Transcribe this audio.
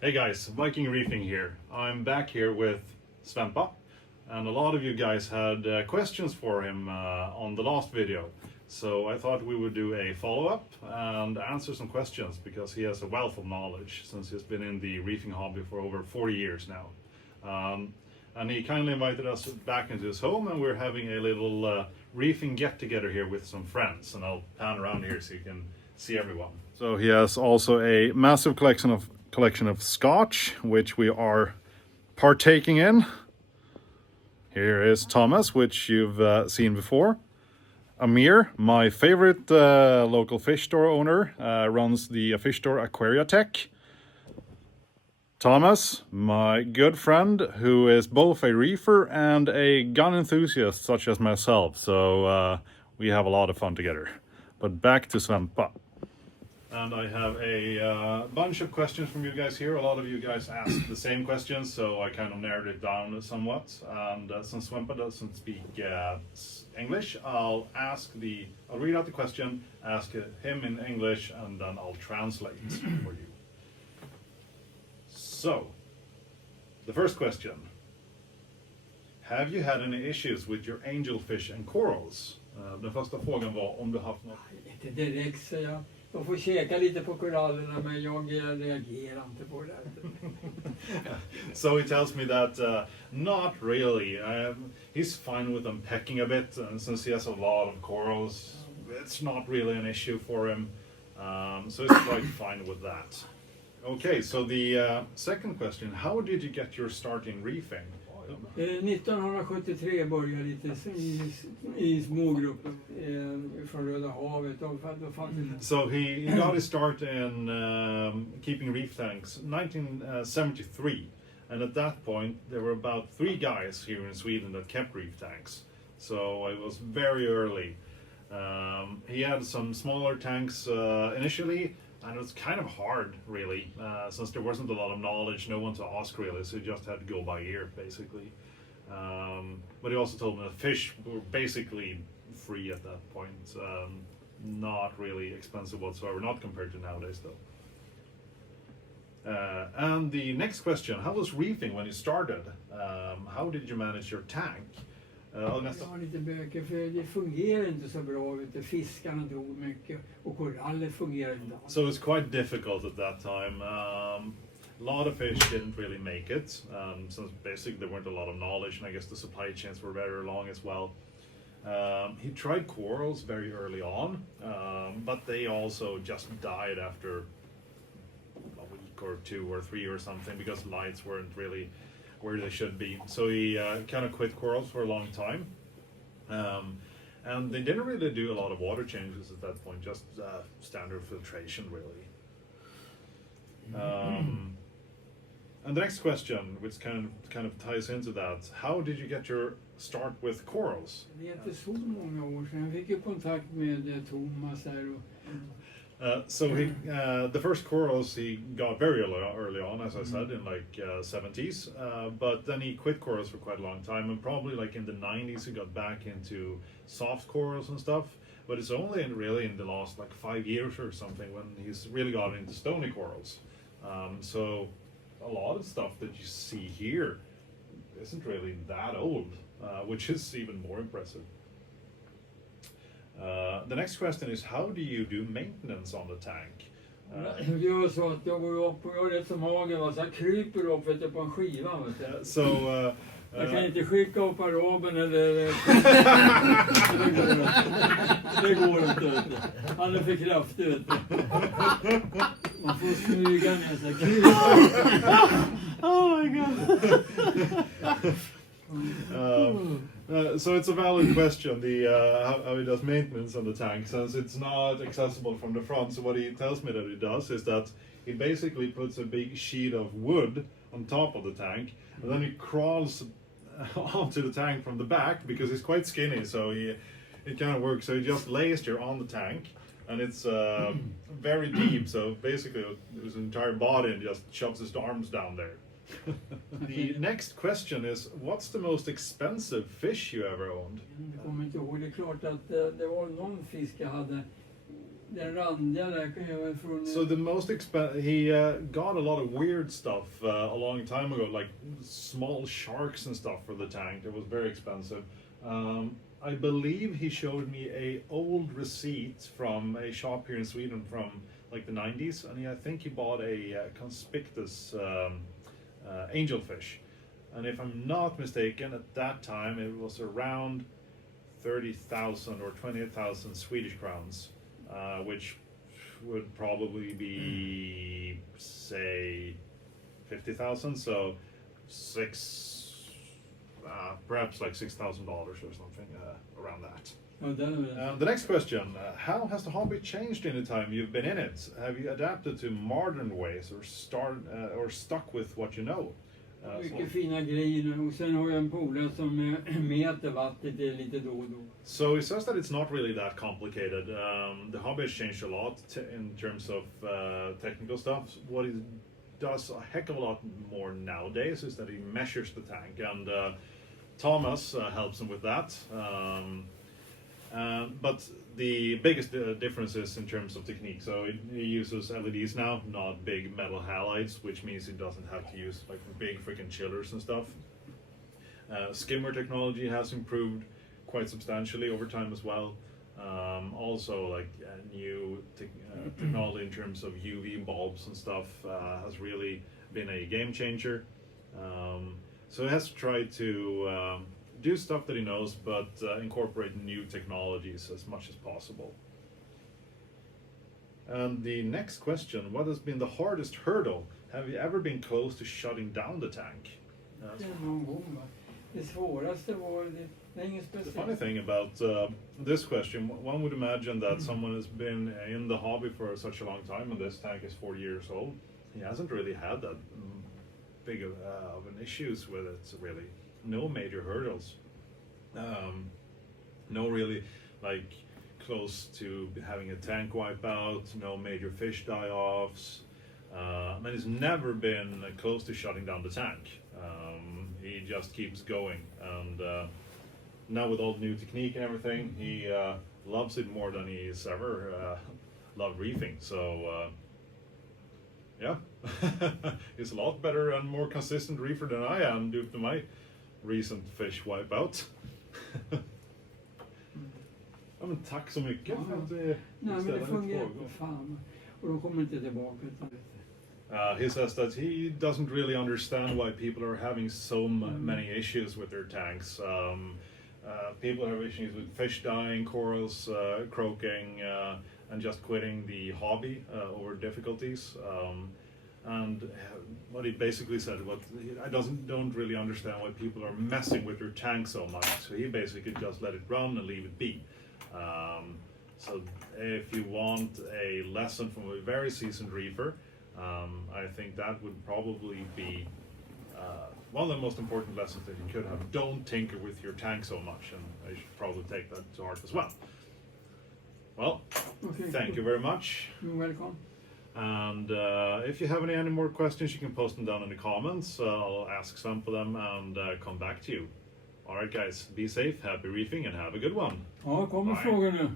Hey guys, Viking Reefing here. I'm back here with Svempa, and a lot of you guys had questions for him on the last video. So I thought we would do a follow-up and answer some questions because he has a wealth of knowledge since he's been in the reefing hobby for over 40 years now. And he kindly invited us back into his home, and we're having a little reefing get-together here with some friends. And I'll pan around here so you can see everyone. So he has also a massive collection of scotch, which we are partaking in. Here is Thomas, which you've seen before. Amir, my favorite local fish store owner, runs the fish store Aquarium. Thomas, my good friend, who is both a reefer and a gun enthusiast such as myself, so we have a lot of fun together. But back to Svempa. And I have a bunch of questions from you guys here. A lot of you guys asked the same questions, so I kind of narrowed it down somewhat. And since Svempa doesn't speak English, I'll read out the question, ask him in English, and then I'll translate for you. So, the first question. Have you had any issues with your angelfish and corals? Den första frågan var om du haft något. Inte direkt, säger jag. De får käka lite på korallerna, men jag reagerar inte på det. So he tells me that not really. He's fine with them pecking a bit, and since he has a lot of corals, it's not really an issue for him. So he's quite fine with that. Okay, so the second question, how did you get your start in reefing? 1973 började jag lite i smågrupper från Röda havet. So he got his start in keeping reef tanks 1973, and at that point there were about 3 guys here in Sweden that kept reef tanks. So it was very early. He had some smaller tanks initially, and it was kind of hard, really, since there wasn't a lot of knowledge, no one to ask really, so you just had to go by ear, basically. But he also told me that fish were basically free at that point, not really expensive whatsoever, not compared to nowadays, though. And the next question, how was reefing when you started? How did you manage your tank? Jag har lite böcker, för det fungerar inte så bra. Fiskarna dog mycket och koraller fungerar inte. So it was quite difficult at that time. A lot of fish didn't really make it, since basically there weren't a lot of knowledge, and I guess the supply chains were very long as well. He tried corals very early on, but they also just died after a week or 2 or 3 or something, because lights weren't really where they should be. So he kind of quit corals for a long time. And they didn't really do a lot of water changes at that point, just standard filtration really. And the next question, which kind of ties into that, how did you get your start with corals? Det är inte så många år sedan. Jag fick ju kontakt med Thomas här. So the first corals he got very early on, as I said, in like 70s, but then he quit corals for quite a long time, and probably like in the 90s he got back into soft corals and stuff, but it's only really in the last like 5 years or something when he's really got into stony corals. So a lot of stuff that you see here isn't really that old, which is even more impressive. The next question is, how do you do maintenance on the tank? Jag gör så att jag går upp och gör det som magen, så jag kryper upp på en skiva. Jag kan inte skicka upp araben eller... det går inte. Han är för kraftig. Man får smyga ner sig. Oh my god. So it's a valid question, how he does maintenance on the tank, since it's not accessible from the front. So what he tells me that he does is that he basically puts a big sheet of wood on top of the tank, and then he crawls onto the tank from the back, because he's quite skinny, so it kind of works. So he just lays there on the tank, and it's very deep, so basically his entire body and just shoves his arms down there. The next question is, what's the most expensive fish you ever owned? Jag kommer inte ihåg, det är klart att det var någon fisk jag hade Den randiga där kan jag väl från... So the most he got a lot of weird stuff a long time ago, like small sharks and stuff for the tank. It was very expensive. I believe he showed me a old receipt from a shop here in Sweden from like the 90s, and I think he bought a conspicuous angelfish. And if I'm not mistaken, at that time it was around 30,000 or 20,000 Swedish crowns, which would probably be, say, 50,000. So perhaps like $6,000 or something around that. The next question, how has the hobby changed in the time you've been in it? Have you adapted to modern ways or stuck with what you know? Mycket fina grejer och sen har jag en polare som mäter vattnet lite då och då. So he says that it's not really that complicated. The hobby has changed a lot in terms of technical stuff. What he does a heck of a lot more nowadays is that he measures the tank, and Thomas helps him with that. But the biggest difference is in terms of technique. So he uses LEDs now, not big metal halides, which means he doesn't have to use like big freaking chillers and stuff. Skimmer technology has improved quite substantially over time as well. Also, like new technology in terms of UV bulbs and stuff has really been a game changer. So he has tried to do stuff that he knows, but incorporate new technologies as much as possible. And the next question, what has been the hardest hurdle? Have you ever been close to shutting down the tank? Det svåraste var det är inget The speciellt. funny thing about this question, one would imagine that someone has been in the hobby for such a long time, and this tank is 40 years old. He hasn't really had that big of an issues with it, really. No major hurdles. No really like close to having a tank wipe out, no major fish die-offs. And he's never been close to shutting down the tank. He just keeps going, and now with all the new technique and everything, he loves it more than he's ever loved reefing. So yeah, he's a lot better and more consistent reefer than I am due to my recent fish wipeout. Ja, men tack så mycket för att du ställde frågor. Fan. Och de kommer inte tillbaka. He says that he doesn't really understand why people are having so many issues with their tanks. People have issues with fish dying, corals croaking, and just quitting the hobby over difficulties. And what he basically said, I don't really understand why people are messing with their tank so much. So he basically just let it run and leave it be. So if you want a lesson from a very seasoned reefer, I think that would probably be one of the most important lessons that you could have. Don't tinker with your tank so much, and I should probably take that to heart as well. Well, thank you very much. You're welcome. And if you have any more questions, you can post them down in the comments. I'll ask some for them and come back to you. All right, guys, be safe, happy reefing, and have a good one. Ja, kommer frågor nu.